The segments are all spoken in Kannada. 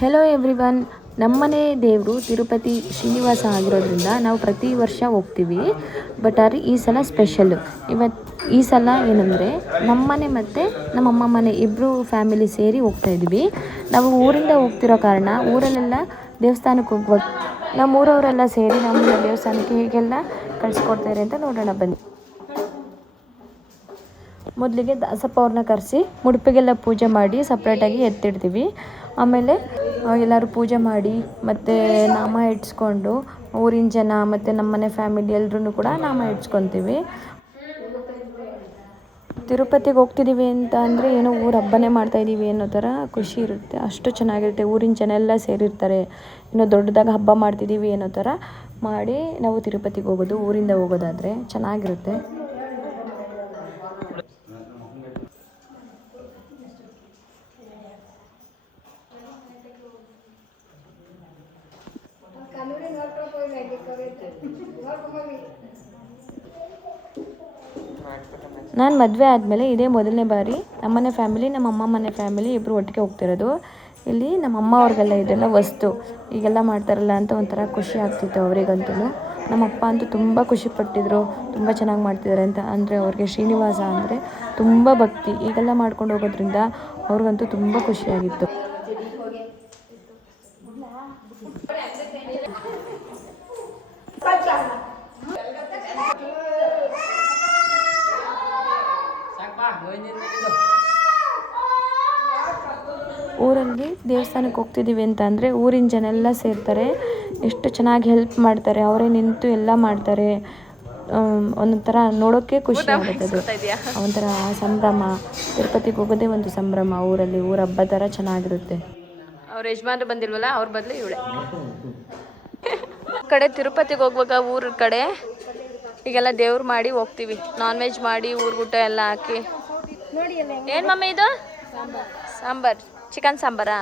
Hello everyone. ನಮ್ಮನೆ ದೇವರು ತಿರುಪತಿ ಶ್ರೀನಿವಾಸ ಆಗಿರೋದ್ರಿಂದ ನಾವು ಪ್ರತಿ ವರ್ಷ ಹೋಗ್ತೀವಿ. ಬಟ್ ಆದರೆ ಈ ಸಲ ಸ್ಪೆಷಲ್ಲು. ಈ ಸಲ ಏನಂದರೆ ನಮ್ಮನೆ ಮತ್ತು ನಮ್ಮಮ್ಮ ಮನೆ ಇಬ್ಬರು ಫ್ಯಾಮಿಲಿ ಸೇರಿ ಹೋಗ್ತಾಯಿದ್ವಿ. ನಾವು ಊರಿಂದ ಹೋಗ್ತಿರೋ ಕಾರಣ ಊರಲ್ಲೆಲ್ಲ ದೇವಸ್ಥಾನಕ್ಕೆ ಹೋಗುವಾಗ ನಮ್ಮೂರವರೆಲ್ಲ ಸೇರಿ ನಮ್ಮನ್ನ ದೇವಸ್ಥಾನಕ್ಕೆ ಹೇಗೆಲ್ಲ ಕಳಿಸ್ಕೊಡ್ತಾರೆ ಅಂತ ನೋಡೋಣ ಬನ್ನಿ. ಮೊದಲಿಗೆ ದಾಸಪ್ಪ ಅವ್ರನ್ನ ಕರೆಸಿ ಮುಡುಪಿಗೆಲ್ಲ ಪೂಜೆ ಮಾಡಿ ಸಪ್ರೇಟಾಗಿ ಎತ್ತಿಡ್ತೀವಿ. ಆಮೇಲೆ ಎಲ್ಲರೂ ಪೂಜೆ ಮಾಡಿ ಮತ್ತು ನಾಮ ಇಡ್ಸ್ಕೊಂಡು ಊರಿನ ಜನ ಮತ್ತು ನಮ್ಮನೆ ಫ್ಯಾಮಿಲಿ ಎಲ್ಲರೂ ಕೂಡ ನಾಮ ಇಡ್ಸ್ಕೊತೀವಿ. ತಿರುಪತಿಗೆ ಹೋಗ್ತಿದ್ದೀವಿ ಅಂತ ಅಂದರೆ ಏನೋ ಊರ ಹಬ್ಬನೇ ಮಾಡ್ತಾಯಿದ್ದೀವಿ ಅನ್ನೋ ಥರ ಖುಷಿ ಇರುತ್ತೆ. ಅಷ್ಟು ಚೆನ್ನಾಗಿರುತ್ತೆ. ಊರಿನ ಜನ ಎಲ್ಲ ಸೇರಿರ್ತಾರೆ. ಇನ್ನೂ ದೊಡ್ಡದಾಗಿ ಹಬ್ಬ ಮಾಡ್ತಿದ್ದೀವಿ ಅನ್ನೋ ಥರ ಮಾಡಿ ನಾವು ತಿರುಪತಿಗೆ ಹೋಗೋದು. ಊರಿಂದ ಹೋಗೋದಾದರೆ ಚೆನ್ನಾಗಿರುತ್ತೆ. ನಾನು ಮದುವೆ ಆದಮೇಲೆ ಇದೇ ಮೊದಲನೇ ಬಾರಿ ನಮ್ಮನೆ ಫ್ಯಾಮಿಲಿ ನಮ್ಮ ಅಮ್ಮ ಮನೆ ಫ್ಯಾಮಿಲಿ ಇಬ್ಬರು ಒಟ್ಟಿಗೆ ಹೋಗ್ತಿರೋದು. ಇಲ್ಲಿ ನಮ್ಮ ಅಮ್ಮ ಅವ್ರಿಗೆಲ್ಲ ಇದೆಲ್ಲ ವಸ್ತು ಈಗೆಲ್ಲ ಮಾಡ್ತಾರಲ್ಲ ಅಂತ ಒಂಥರ ಖುಷಿ ಆಗ್ತಿತ್ತು ಅವರಿಗಂತೂ. ನಮ್ಮ ಅಪ್ಪ ಅಂತೂ ತುಂಬ ಖುಷಿಪಟ್ಟಿದ್ರು, ತುಂಬ ಚೆನ್ನಾಗಿ ಮಾಡ್ತಿದ್ದಾರೆ ಅಂತ. ಅಂದರೆ ಅವ್ರಿಗೆ ಶ್ರೀನಿವಾಸ ಅಂದರೆ ತುಂಬ ಭಕ್ತಿ. ಈಗೆಲ್ಲ ಮಾಡ್ಕೊಂಡು ಹೋಗೋದ್ರಿಂದ ಅವ್ರಿಗಂತೂ ತುಂಬ ಖುಷಿಯಾಗಿತ್ತು. ಊರಲ್ಲಿ ದೇವಸ್ಥಾನಕ್ಕೆ ಹೋಗ್ತಿದ್ದೀವಿ ಅಂತ ಅಂದರೆ ಊರಿನ ಜನ ಎಲ್ಲ ಸೇರ್ತಾರೆ. ಎಷ್ಟು ಚೆನ್ನಾಗಿ ಹೆಲ್ಪ್ ಮಾಡ್ತಾರೆ. ಅವರೇ ನಿಂತು ಎಲ್ಲ ಮಾಡ್ತಾರೆ. ಒಂಥರ ನೋಡೋಕ್ಕೆ ಖುಷಿ ಆಗುತ್ತೆ. ಅದು ಒಂಥರ ಸಂಭ್ರಮ. ತಿರುಪತಿಗೆ ಹೋಗೋದೇ ಒಂದು ಸಂಭ್ರಮ. ಊರಲ್ಲಿ ಊರ ಹಬ್ಬ ಥರ ಚೆನ್ನಾಗಿರುತ್ತೆ. ಅವ್ರ ಯಜಮಾನ್ರು ಬಂದಿಲ್ವಲ್ಲ, ಅವ್ರ ಬದಲು ಇವಳೆ ಕಡೆ ತಿರುಪತಿಗೆ ಹೋಗುವಾಗ ಊರ ಕಡೆ ಈಗೆಲ್ಲ ದೇವ್ರು ಮಾಡಿ ಹೋಗ್ತೀವಿ. ನಾನ್ ವೆಜ್ ಮಾಡಿ ಊರ್ಗೂಟ ಎಲ್ಲ ಹಾಕಿ. ಏನು ಮಮ್ಮಿ ಇದು? ಸಾಂಬಾರ್, ಚಿಕನ್ ಸಾಂಬಾರಾ?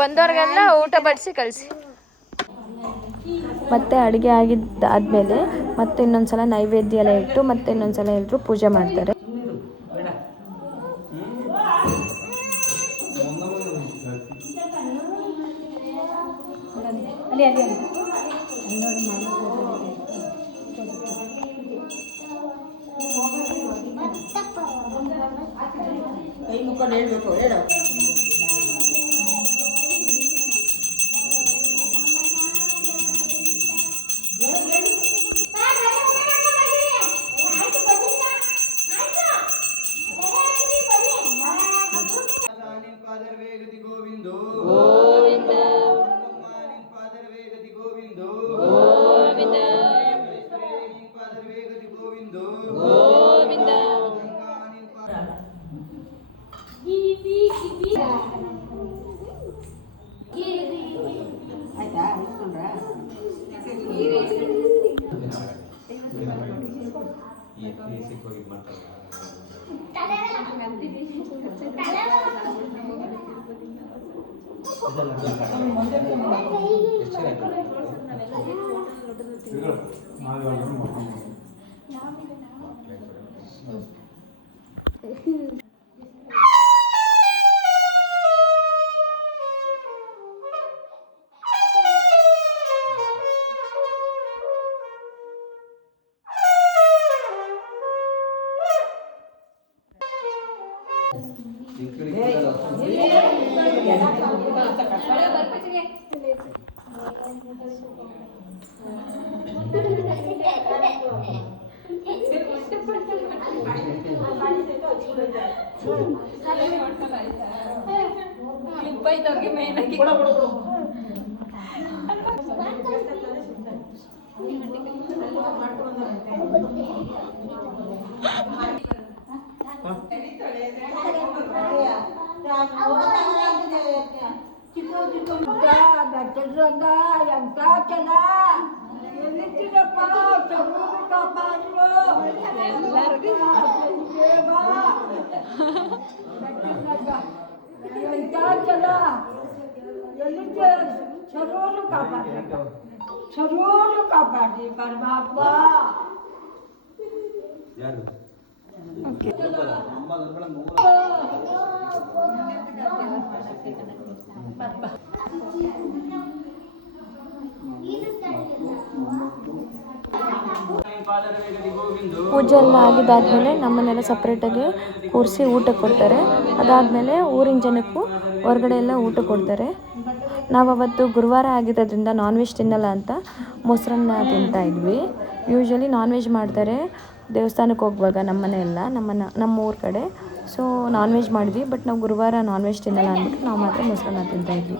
ಬಂದವ್ರಿಗೆಲ್ಲ ಊಟ ಬಡಿಸಿ ಕಳಿಸಿ. ಮತ್ತೆ ಅಡುಗೆ ಆಗಿದ್ದಾದಮೇಲೆ ಮತ್ತೆ ಇನ್ನೊಂದ್ಸಲ ನೈವೇದ್ಯ ಎಲ್ಲ ಇಟ್ಟು ಮತ್ತೆ ಇನ್ನೊಂದ್ಸಲ ಎಲ್ಲರೂ ಪೂಜೆ ಮಾಡ್ತಾರೆ. ಕೈ ಮುಕ್ಕೊಂಡು ಹೇಳ್ಬೇಕು, ಹೇಳು. परमात्मा ಪೂಜೆ ಎಲ್ಲ ಆಗಿದ್ದಾದಮೇಲೆ ನಮ್ಮನ್ನೆಲ್ಲ ಸಪ್ರೇಟಾಗಿ ಕೂರಿಸಿ ಊಟ ಕೊಡ್ತಾರೆ. ಅದಾದಮೇಲೆ ಊರಿನ ಜನಕ್ಕೂ ಹೊರಗಡೆ ಎಲ್ಲ ಊಟ ಕೊಡ್ತಾರೆ. ನಾವು ಅವತ್ತು ಗುರುವಾರ ಆಗಿರೋದ್ರಿಂದ ನಾನ್ ವೆಜ್ ತಿನ್ನಲ್ಲ ಅಂತ ಮೊಸರನ್ನ ತಿಂತಾಯಿದ್ವಿ. ಯೂಶ್ವಲಿ ನಾನ್ ವೆಜ್ ಮಾಡ್ತಾರೆ ದೇವಸ್ಥಾನಕ್ಕೆ ಹೋಗುವಾಗ ನಮ್ಮ ಊರ ಕಡೆ. ಸೊ ನಾನ್ ವೆಜ್ ಮಾಡಿದ್ವಿ, ಬಟ್ ನಾವು ಗುರುವಾರ ನಾನ್ ವೆಜ್ ತಿನ್ನಲ್ಲ ಅಂದ್ಬಿಟ್ಟು ನಾವು ಮಾತ್ರ ಮೊಸರನ್ನ ತಿಂತಾಯಿದ್ವಿ.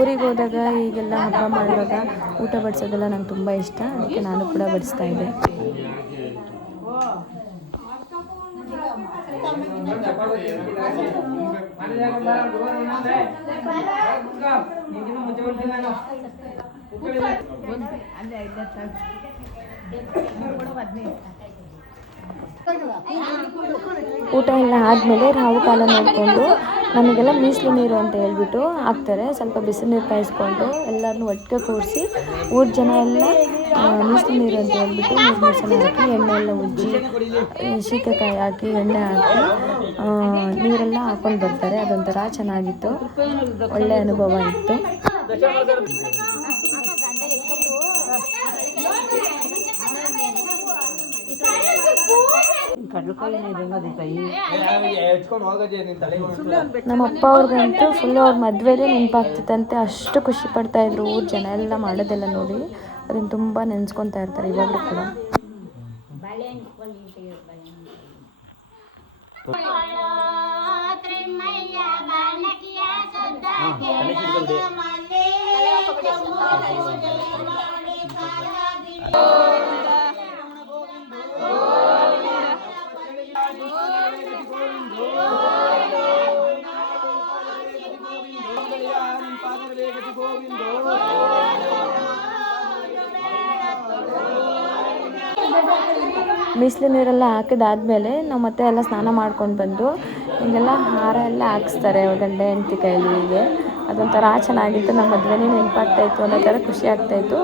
ಊರಿಗೆ ಹೋದಾಗ ಈಗೆಲ್ಲ ಹಬ್ಬ ಮಾಡುವಾಗ ಊಟ ಬಡಿಸೋದೆಲ್ಲ ನಂಗೆ ತುಂಬ ಇಷ್ಟ. ಅದಕ್ಕೆ ನಾನು ಕೂಡ ಬಡಿಸ್ತಾ ಇದ್ದೆ. ಊಟ ಎಲ್ಲ ಆದಮೇಲೆ ರಾವು ಕಾಲ ನೋಡಿಕೊಂಡು ನಮಗೆಲ್ಲ ಮೀಸಲು ನೀರು ಅಂತ ಹೇಳ್ಬಿಟ್ಟು ಹಾಕ್ತಾರೆ. ಸ್ವಲ್ಪ ಬಿಸಿನೀರು ಕಾಯಿಸ್ಕೊಂಡು ಎಲ್ಲರನ್ನೂ ಒಟ್ಟಿಗೆ ಕೂರಿಸಿ ಊರ ಜನ ಎಲ್ಲ ಮೀಸಲು ನೀರು ಅಂತ ಹೇಳ್ಬಿಟ್ಟು ಮೂರು ಸಲ ಹಾಕಿ ಎಣ್ಣೆ ಎಲ್ಲ ಉಜ್ಜಿ ಶೀಕಾಕಾಯಿ ಹಾಕಿ ಎಣ್ಣೆ ಹಾಕಿ ನೀರೆಲ್ಲ ಹಾಕೊಂಡು ಬರ್ತಾರೆ. ಅದೊಂಥರ ಚೆನ್ನಾಗಿತ್ತು, ಒಳ್ಳೆ ಅನುಭವ ಇತ್ತು. ನಮ್ಮ ಅಪ್ಪ ಅವ್ರಿಗಂತೂ ಫುಲ್ ಅವ್ರ ಮದುವೆದೇ ನೆನಪಾಗ್ತಿತ್ತಂತೆ, ಅಷ್ಟು ಖುಷಿ ಪಡ್ತಾ ಇದ್ರು. ಊರ ಜನ ಎಲ್ಲ ಮಾಡೋದೆಲ್ಲ ನೋಡಿ ಅದನ್ನು ತುಂಬ ನೆನೆಸ್ಕೊತಾ ಇರ್ತಾರೆ ಇವಾಗಲೂ ಕೂಡ. ಮೀಸಲು ನೀರೆಲ್ಲ ಹಾಕಿದಾದ್ಮೇಲೆ ನಾವು ಮತ್ತೆ ಎಲ್ಲ ಸ್ನಾನ ಮಾಡ್ಕೊಂಡು ಬಂದು ಹೀಗೆಲ್ಲ ಹಾರ ಎಲ್ಲ ಹಾಕಿಸ್ತಾರೆ ಗಂಡ ಹೆಂಡತಿ ಕೈಲಿ. ಹೀಗೆ ಅದೊಂಥರ ಚೆನ್ನಾಗಿತ್ತು. ನಮ್ಮ ಮದುವೆನೇ ನೆನಪಾಗ್ತಾಯಿತ್ತು ಅನ್ನೋ ಥರ ಖುಷಿ ಆಗ್ತಾಯಿತ್ತು.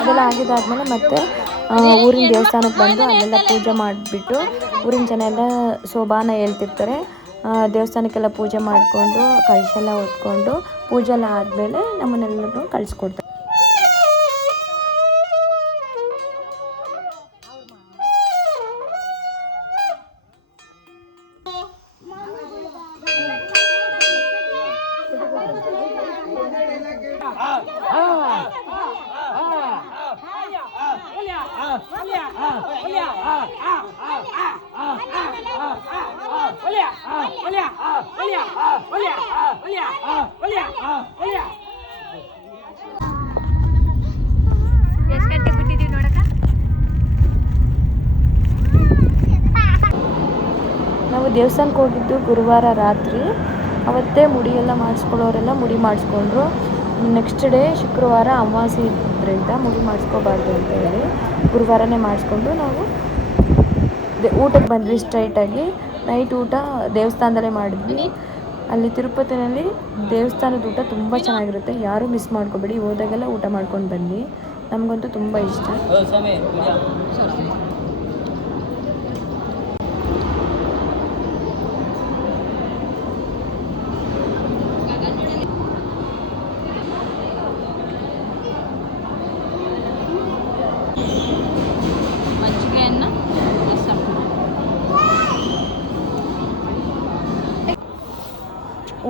ಅದೆಲ್ಲ ಆಗಿದ್ದಾದ್ಮೇಲೆ ಮತ್ತೆ ಊರಿನ ದೇವಸ್ಥಾನಕ್ಕೆ ಬಂದು ಅಲ್ಲೆಲ್ಲ ಪೂಜೆ ಮಾಡಿಬಿಟ್ಟು ಊರಿನ ಜನ ಎಲ್ಲ ಶೋಭಾನ ಹೇಳ್ತಿರ್ತಾರೆ. ದೇವಸ್ಥಾನಕ್ಕೆಲ್ಲ ಪೂಜೆ ಮಾಡಿಕೊಂಡು ಕಳಶ ಎಲ್ಲ ಹೊತ್ಕೊಂಡು ಪೂಜೆ ಎಲ್ಲ ಆದಮೇಲೆ ನಮ್ಮನ್ನೆಲ್ಲರೂ ಕಳಿಸ್ಕೊಡ್ತಾರೆ. ನಾವು ದೇವಸ್ಥಾನಕ್ಕೆ ಹೋಗಿದ್ದು ಗುರುವಾರ ರಾತ್ರಿ. ಅವತ್ತೇ ಮುಡಿಯೆಲ್ಲ ಮಾಡಿಸ್ಕೊಳ್ಳೋರೆಲ್ಲ ಮುಡಿ ಮಾಡಿಸ್ಕೊಂಡ್ರು. ನೆಕ್ಸ್ಟ್ ಡೇ ಶುಕ್ರವಾರ ಅಮಾವಾಸ್ಯೆ ಇದ್ದರಿಂದ ಮುಡಿ ಮಾಡಿಸ್ಕೋಬಾರ್ದು ಅಂತ ಹೇಳಿ ಗುರುವಾರನೇ ಮಾಡಿಸ್ಕೊಂಡು ನಾವು ಊಟಕ್ಕೆ ಬಂದ್ವಿ. ಸ್ಟ್ರೈಟಾಗಿ ನೈಟ್ ಊಟ ದೇವಸ್ಥಾನದಲ್ಲೇ ಮಾಡಿದ್ವಿ. ಅಲ್ಲಿ ತಿರುಪತಿನಲ್ಲಿ ದೇವಸ್ಥಾನದ ಊಟ ತುಂಬ ಚೆನ್ನಾಗಿರುತ್ತೆ, ಯಾರೂ ಮಿಸ್ ಮಾಡ್ಕೋಬೇಡಿ. ಹೋದಾಗೆಲ್ಲ ಊಟ ಮಾಡ್ಕೊಂಡು ಬನ್ನಿ, ನಮಗಂತೂ ತುಂಬ ಇಷ್ಟ.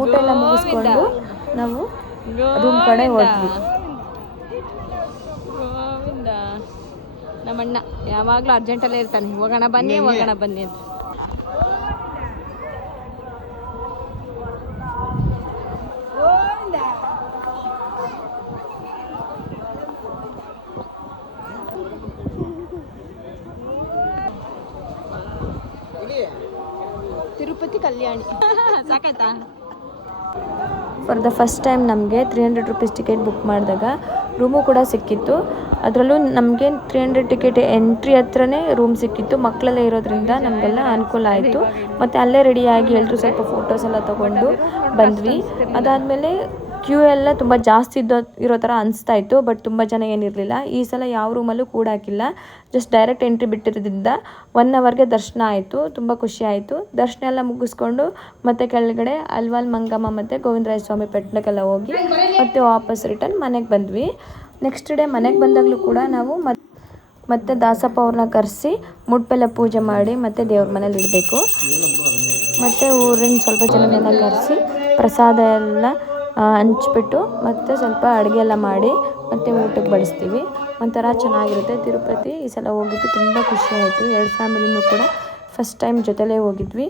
ಊಟ ಎಲ್ಲ ಮುಗಿಸ್ಕೊಂಡು ನಾವು ರೂಮ್ ಕಡೆ ಹೋದ್ವಿ. ನಮ್ಮಣ್ಣ ಯಾವಾಗಲೂ ಅರ್ಜೆಂಟಲ್ಲೇ ಇರ್ತಾನೆ, ಹೋಗೋಣ ಬನ್ನಿ ಅಂತ. ತಿರುಪತಿ ಕಲ್ಯಾಣಿ ಸಾಕಾಯ್ತಾ? ಫಾರ್ ದ ಫಸ್ಟ್ ಟೈಮ್ ನಮಗೆ 300 ರೂಪೀಸ್ ಟಿಕೆಟ್ ಬುಕ್ ಮಾಡಿದಾಗ ರೂಮು ಕೂಡ ಸಿಕ್ಕಿತ್ತು. ಅದರಲ್ಲೂ ನಮಗೆ 300 ಟಿಕೆಟ್ ಎಂಟ್ರಿ ಹತ್ರನೇ ರೂಮ್ ಸಿಕ್ಕಿತ್ತು. ಮಕ್ಕಳೆಲ್ಲ ಇರೋದ್ರಿಂದ ನಮಗೆಲ್ಲ ಅನುಕೂಲ ಆಯಿತು. ಮತ್ತು ಅಲ್ಲೇ ರೆಡಿಯಾಗಿ ಎಲ್ಲರೂ ಸ್ವಲ್ಪ ಫೋಟೋಸ್ ಎಲ್ಲ ತೊಗೊಂಡು ಬಂದ್ವಿ. ಅದಾದಮೇಲೆ ಕ್ಯೂ ಎಲ್ಲ ತುಂಬ ಜಾಸ್ತಿ ಇರೋ ಥರ ಅನಿಸ್ತಾ ಇತ್ತು, ಬಟ್ ತುಂಬ ಜನ ಏನಿರಲಿಲ್ಲ. ಈ ಸಲ ಯಾವ ರೂಮಲ್ಲೂ ಕೂಡ ಹಾಕಿಲ್ಲ, ಜಸ್ಟ್ ಡೈರೆಕ್ಟ್ ಎಂಟ್ರಿ ಬಿಟ್ಟಿರೋದ್ರಿಂದ 1 ಅವರ್ಗೆ ದರ್ಶನ ಆಯಿತು. ತುಂಬ ಖುಷಿ ಆಯಿತು. ದರ್ಶನ ಎಲ್ಲ ಮುಗಿಸ್ಕೊಂಡು ಮತ್ತೆ ಕೆಳಗಡೆ ಅಲ್ವಾಲ್ ಮಂಗಮ್ಮ ಮತ್ತು ಗೋವಿಂದರಾಯ ಸ್ವಾಮಿ ಬೆಟ್ಟಕ್ಕೆಲ್ಲ ಹೋಗಿ ಮತ್ತೆ ವಾಪಸ್ ರಿಟರ್ನ್ ಮನೆಗೆ ಬಂದ್ವಿ. ನೆಕ್ಸ್ಟ್ ಡೇ ಮನೆಗೆ ಬಂದಾಗಲೂ ಕೂಡ ನಾವು ಮತ್ತೆ ದಾಸಪ್ಪ ಅವ್ರನ್ನ ಕರೆಸಿ ಮುಡ್ಪೆಲ್ಲ ಪೂಜೆ ಮಾಡಿ ಮತ್ತೆ ದೇವ್ರ ಮನೇಲಿ ಇಡಬೇಕು. ಮತ್ತು ಊರಿನ ಸ್ವಲ್ಪ ಜನನೆಲ್ಲ ಕರೆಸಿ ಪ್ರಸಾದ ಎಲ್ಲ ಹಂಚ್ಬಿಟ್ಟು ಮತ್ತೆ ಸ್ವಲ್ಪ ಅಡುಗೆ ಎಲ್ಲ ಮಾಡಿ ಮತ್ತೆ ಊಟಕ್ಕೆ ಬಡಿಸ್ತೀವಿ. ಒಂಥರ ಚೆನ್ನಾಗಿರುತ್ತೆ. ತಿರುಪತಿ ಈ ಸಲ ಹೋಗಿದ್ದು ತುಂಬ ಖುಷಿ ಆಯಿತು. 2 ಫ್ಯಾಮಿಲಿನೂ ಕೂಡ ಫಸ್ಟ್ ಟೈಮ್ ಜೊತೆಲೇ ಹೋಗಿದ್ವಿ.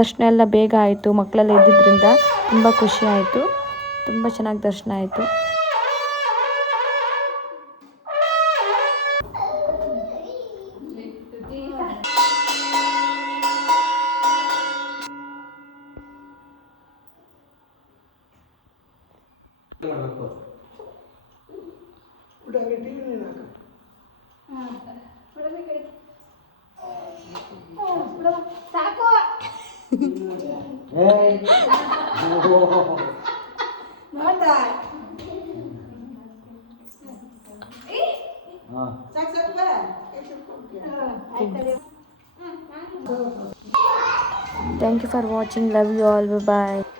ದರ್ಶನ ಎಲ್ಲ ಬೇಗ ಆಯಿತು, ಮಕ್ಕಳೆಲ್ಲ ಇದ್ದಿದ್ದರಿಂದ ತುಂಬ ಖುಷಿ ಆಯಿತು. ತುಂಬ ಚೆನ್ನಾಗಿ ದರ್ಶನ ಆಯಿತು. Thank you for watching. Love you all. Bye bye.